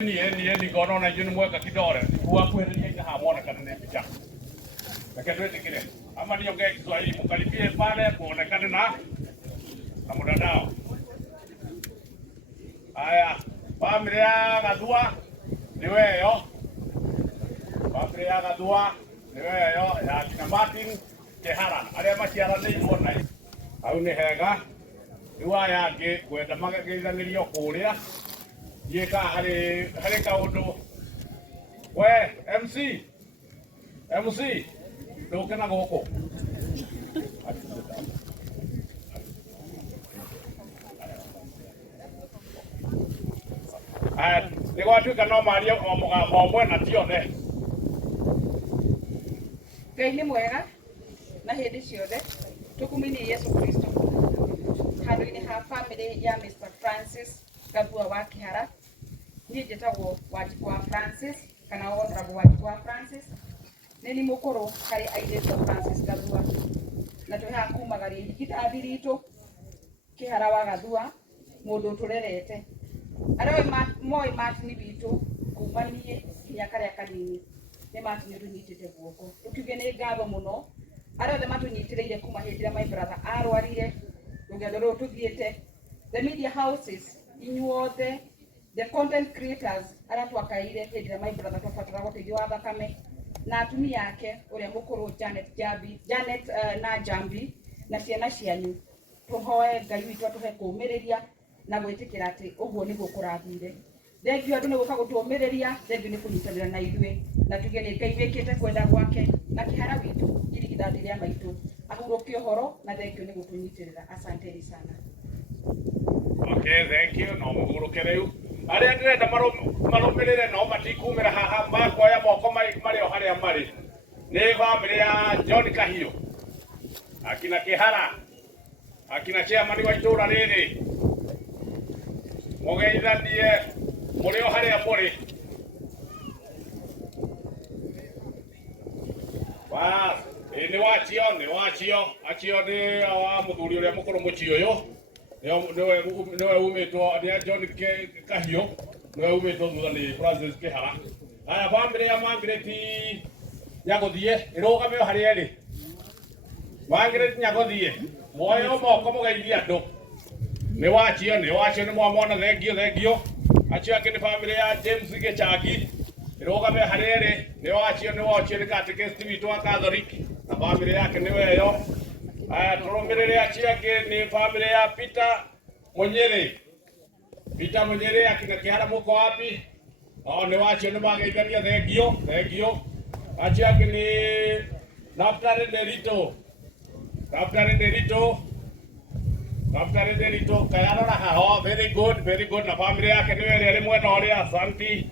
Ni gono na juni mweka kidore kuwa kuheri ya hamona kana picha lakini kile ama ni ongea Kiswahili mkalipie pale kuonekana na mtandao. Haya, familia gadua niweyo, familia gadua niweyo ya kina Martin KIHARA ale machiara ni mbona au ni hega iwa yake kwenda magagizanirio kuria yeka hale kaundu we MC ndukena goko nigwatuika no maria o mugambo omwe na tione Ngai ni mwega na hindi ciothe tukumini Yesu Kristo handu-ini ha family ya Mr. Francis Gadua wa KIHARA ni njitagwo Wanjikwa Francis kana Honorable Wanjikwa Francis nini mukuru kari aithitwo Francis Gadua na tuha kumagari gitathi ritu KIHARA wa Gadua mundu turerete arawe moi matini bitu kumanie miaka ya kanini ni matini tunyitite guoko tukiuge ni ngatho muno arawe matunyitireire kuma hindira my brother arwarire rugendo ru tuthiete the media houses inyuothe the content creators aratwakaire hindira my brother twafatara guteithio wa thakame na atumia yake uria mukuru Janet na Jambi na ciana cianyu tuhoe Ngai witu atuhe kumiriria na gwitikira ati uguo ni gukurathire thengio andu ni guka gutumiriria thengio ni kunyitanira na ithui na tuge ni Ngai wikite kwenda gwake na KIHARA witu irigithathi ria maitu ahurukie horo na thengio ni gutunyitirira asanteni sana. Okay, thank you. No muhuruke riu aria ndirenda marumirire no matikumira haha makoya moko mari o haria mari ni family ya John Kahio akina KIHARA akina chairman wa itura riri mugeithanie muri o haria muri wa ni wachio ni awa muthuri uria mukuru muchi uyu niwe umetwo ni John Kahio niwe umetwo thutha ni Francis KIHARA. Haya, family ya Margaret nyaguthie irugame haria ri Margaret nyaguthie moyo moko mugeithie andu ni wachio ni mwamona thengio achio ake ni family ya James Gichangi irugame haria ri ni wachio ni katekist witu wa Catholic na family yake ni weyo. Turumirire achio ake ni family ya Peter Munyere akina KIHARA muko wapi ni wachio ni mageithania thengio achio ake ni Naftali Derito kayarora haho very good na family yake ni wele rimwe na ria asanti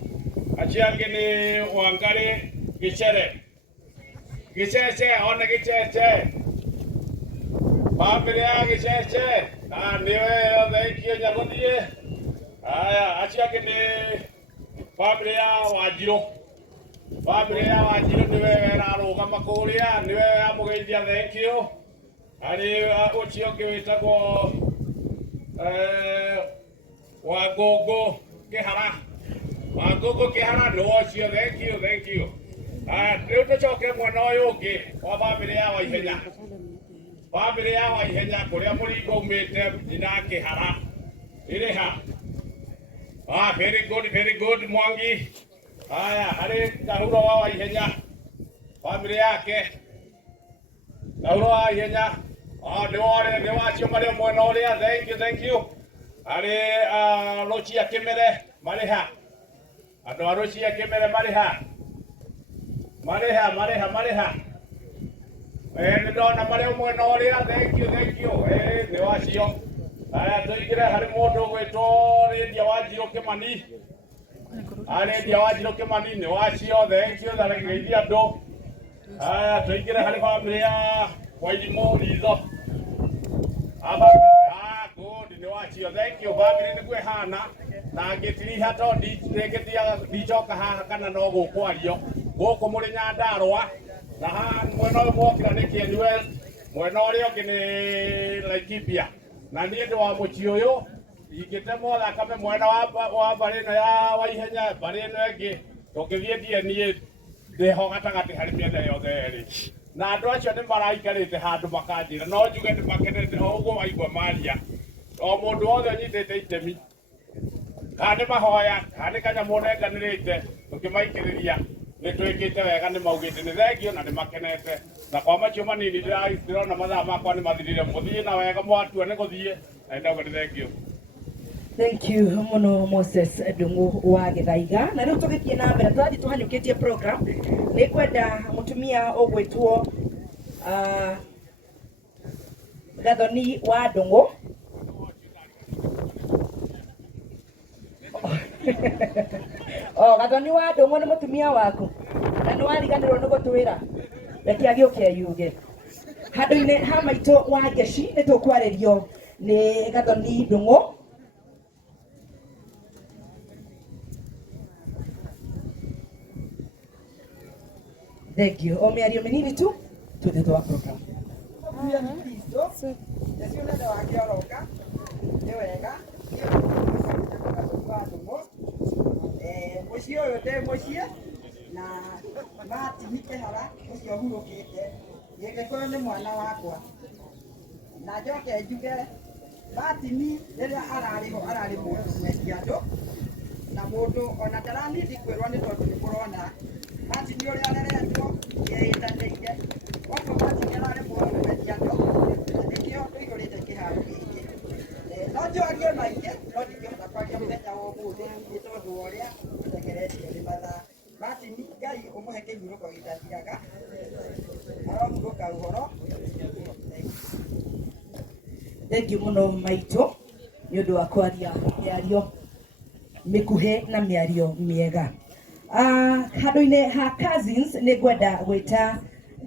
achio ake ni Wangari Gichere ona Gicheche family ya Gicheche na niwe thank you nyaguthie. Haya, achio ake ni family ya Wanjiro niwe ararugama kuria niwe amugeithia thank you ari uchio kiwitagwo Wagogo KIHARA no uchio thank you. Riu tucoke mwena uyu ungi wa family ya Waihenya kuria muringo umite njina KIHARA iri ha very good Mwangi. Haya, hari Kahuro wa Waihenya family yake Kahuro wa Waihenya ni wachio mari mwena uria thank you hari Rochia Kimere mari ha andu Rochia Kimere mari ha ndona mari mwena uria thank you ni wachio. Haya, tuigire hari mundu gwitwo Rita Wanjiro Kimani Kimani ni wachio thank you na ngeithia andu. Haya, tuigire hari family ya Wairimu Ritho good ni wachio thank you family ni kwihana na ngitiriha to ndicoka haha kana no gukwario guku muri Nyandarua na ha mwena uyu mwokira ni Kieni West mwena uria ungi ni Laikipia na ni ndu wa muci uyu ingĩtemwo thakame mwena wa mbarĩ ĩno ya Waihenya mbarĩ ĩno ĩngĩ tũngĩthiĩ DNA ndĩho gatagatĩ harĩ mĩena yothe erĩ na andũ acio nĩ maraikarĩte handũ makanjĩra no njuge nĩ makenete o ũguo waigua maria o mũndũ wothe nyitĩte itemi kana nĩ mahoya kana nĩ kanyamũ nenganĩrĩte tũkĩmaikĩrĩria nĩ twĩkĩte wega nĩ maugĩte nĩ thengio na nĩ makenete na kwa macio manini ndĩrona mathaa makwa nĩ mathirire mũthiĩ na wega mwatua nĩ gũthiĩ na ndauga nĩ thengio. Thank you muno Moses Ndungu wa Githaiga na riu tugithie na mbere twathi tuhanyukitie program ni kwenda mutumia ogwitwo Gathoni wa Ndungu Gathoni wa Ndungu ni mutumia waku na ni wariganirwo ni gutwira reke agioke yuge handu-ini ha maitu wa Geci ni tukwaririo ni Gathoni Ndungu. Thank you. Omiario menini tu tutetoa program. Mucio uyu ndi mucie na Martin KIHARA ucio hurukite gĩgĩkũyũ nĩ mwana wakwa na njoke njuge Martin rĩrĩa ararĩ mũndũ mwendia andũ na mũndũ ona ndaranindi kwĩrwo nĩ tondũ nĩ mũrona Martin ũrĩa areretwo yeĩtanĩire okorwo Martin ararĩ mũndũ mwendia andũ na nĩkĩo tũihũrĩte kĩharo gĩkĩ no njorio maingĩ no ndingĩhota kwaria mũthenya wa ũmũthĩ nĩ tondũ wa ũrĩa ndegeretie nĩ mathaa. Martin Ngai ũmũhe kĩhurũko gĩtathiraga arahurũka ũhoro. Thank you muno maitũ nĩ ũndũ wa kwaria mĩario mĩkuhĩ na mĩario mĩega. Handũ-inĩ ha cousins nĩ ngwenda gwĩta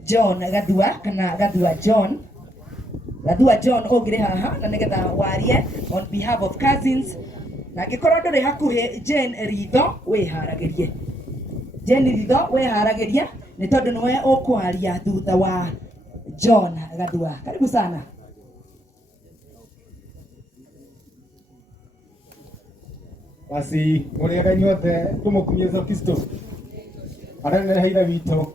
John Gathua kana Gathua John ũngĩrĩ haha na nĩgetha warie on behalf of cousins na angĩkorwo ndũrĩ hakuhĩ Jane Ritho wĩharagĩrie. Jane Ritho wĩharagĩrie nĩ tondũ nĩwe ũkwaria thutha wa John Gathua. Karibu sana. Basi mũrĩega inyuothe tũmũkumie Yesu Kristo arenereire witũ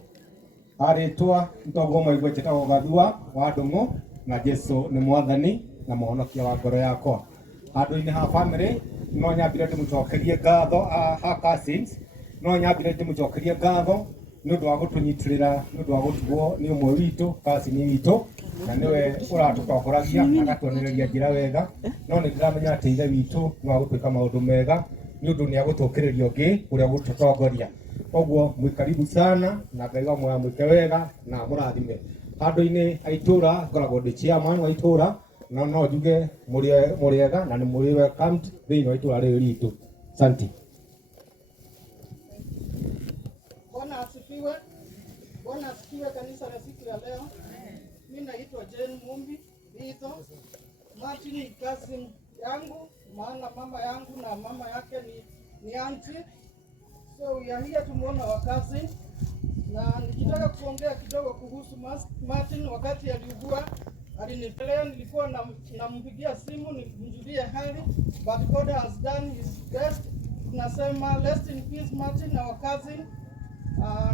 arĩtwa ntongo mwaigua njĩtagwo Gathua wa Ndũng'ũ na Jesu nĩ mwathani na mũhonokia wa ngoro yakwa. Handũ-inĩ ha family no nyambire ndĩmũcokerie ngatho ha cousins no nyambire ndĩmũcokerie ngatho nĩ ũndũ wa gũtũnyitĩrĩra nĩ ũndũ wa gũtugwo nĩ ũmwe witũ cousin witũ na niwe ũratũtongoragia agatuonereria njĩra wega no nĩ ndĩramenya atĩ ithe witũ no agũtwĩka maũndũ mega nĩ ũndũ nĩ agũtũkĩrĩria ũngĩ ũrĩa gũtũtongoria. Koguo mwĩkaribu sana na Ngai wa moya mwĩke wega na mũrathime. Handũ-inĩ ha itũra ngoragwo ndĩ chairman wa itũra no njuge mũrĩega na nĩ mũrĩ welcomed thĩinĩ wa itũra rĩrĩ ritũ. Asante. Bwana asifiwe kanisa la siku ya leo. Mimi naitwa Jane Mumbi Rita. Martin ni cousin yangu, maana mama yangu na mama yake ni auntie. So we are here to mourn our cousin. Na nikitaka kuongea kidogo kuhusu Martin wakati aliugua, alinipelea nilikuwa nampigia simu nimjulie hali, but God has done his best. Tunasema rest in peace Martin, our cousin.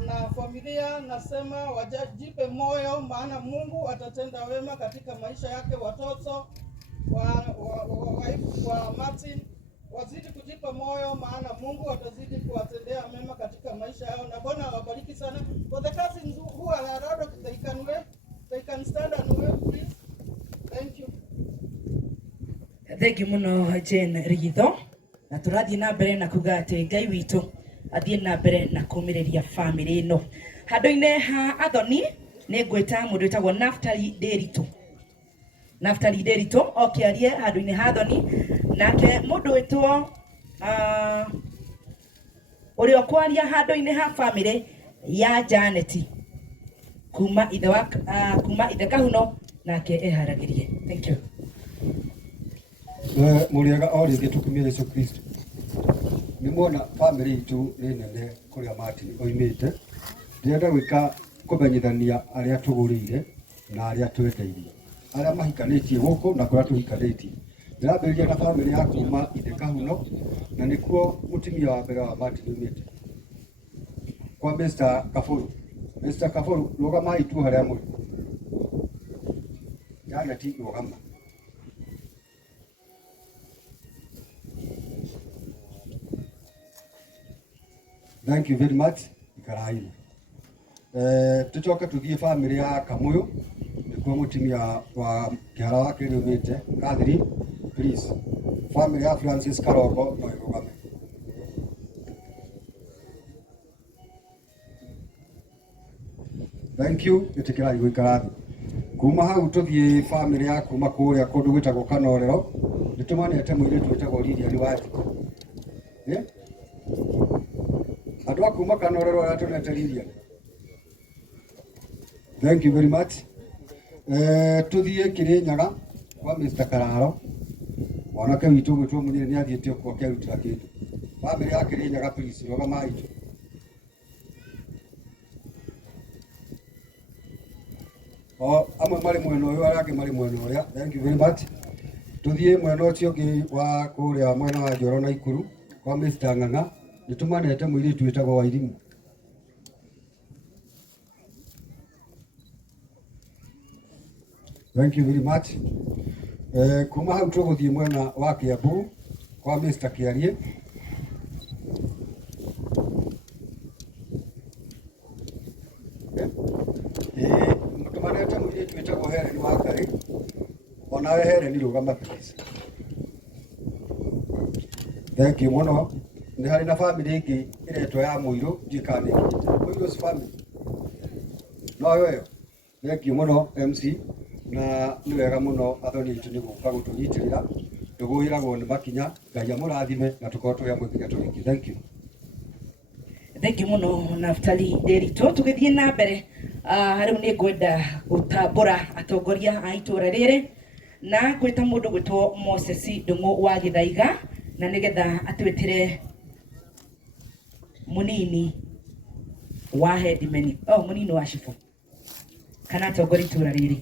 Na familia nasema wajipe moyo, maana Mungu atatenda wema katika maisha yake. Watoto wa Martin wazidi kujipa moyo, maana Mungu atazidi kuwatendea mema katika maisha yao, na Bwana awabariki sana. For the cousins who are around, they can stand and wave, please. Thank you. Thank you muno Jane Ritho na tũrathiĩ na mbere na kuga atĩ Ngai witũ athiĩ na mbere na kũmĩrĩria family ĩno. Handũ-inĩ ha athoni nĩ ngwĩta mũndũ wĩtagwo Naftali Nderitu okĩarie handũ-inĩ ha athoni, nake mũndũ wĩtwo ũrĩa ũkwaria handũ-inĩ ha family ya Janet kuma ithe Kahuno nake eharagĩrie. Thank you. Mũrĩega o rĩngĩ tũkumie Yesu Kristo. Nĩ muona family itu nĩ nene kũrĩa Martin oimĩte. Ndĩrenda gwĩka kũmenyithania arĩa tũgũrĩire na arĩa twendeirie, arĩa mahikanĩtie gũkũ na kũrĩa tũhikanĩtie. ndĩrambĩrĩria na bamĩrĩ ya kuma Ithe Kahuno, na nĩkuo mũtumia wa mbere wa Martin oimĩte kwa Mr. Kaburu. Mr. Kaburu, rũgamai tu harĩa mũrĩ. Janeti, rũgama. Thank you very much. Ikarai. Tucoke tuthiĩ bamĩrĩ ya Kamũyũ, nĩkuo mũtumia wa kĩhara wake rĩu ũmĩte. Catherine, please. Family ya Francis Karongo no ĩrũgame. Thank you. Ĩtĩkĩrai gũikara thĩ. Kuma hau tũthiĩ bamĩrĩ ya kuma kũrĩa kũndũ gwĩtagwo Kanorero, nĩtũmanĩte mũirĩtu wĩtagwo Lydia Liwathiko. Andũ a kuma Kanorero arĩa tũnete Lydia. Thank you very much. Tuthiĩ Kĩrĩnyaga kwa Mr. Kararo. Mwanake witũ gwĩtwo mũnini nĩ athiĩte kuo akĩrutĩra kĩndũ. Bamĩrĩ ya Kĩrĩnyaga please rũgamai. Amwe marĩ mwena ũyũ arĩa angĩ marĩ mwena ũrĩa. Thank you very much. Tuthiĩ mwena ũcio ũngĩ wa kũrĩa mwena wa Njoro na Ikuru kwa Mr. Ng'ang'a, nĩtũmanĩte mũirĩtu wĩtagwo Wairimu. Thank you very much. Kuma hau tũgũthiĩ mwena wa Kiambu kwa Mr. Kiarie. Mũtũmanĩte mũirĩtu wĩtagwo Helen wa Ngarĩ. Onawe Helen rũgama please. Thank you mũno. Nĩ harĩ na bamĩrĩ ĩngĩ ĩretwo ya Mũirũ, njĩkanĩkĩte. Mũirũ's family. No yo. Thank you mũno MC. Na nĩ wega mũno athoni aitũ nĩ gũka gũtũnyitĩrĩra, tũgũĩragwo nĩ makinya, Ngai amũrathime na tũkorwo tũrĩ hamwe nginya tũrĩkie. Thank you. Thank you mũno Naftali Nderitu. Tũgĩthiĩ na mbere, rĩu nĩ ngwenda gũtambũra atongoria a itũra rĩrĩ na gwĩta mũndũ gwĩtwo Moses Ndung'u wa Gĩthaiga, na nĩgetha atwĩtĩre mũnini wa headman, mũnini wa cibu kana atongoria itũra rĩrĩ.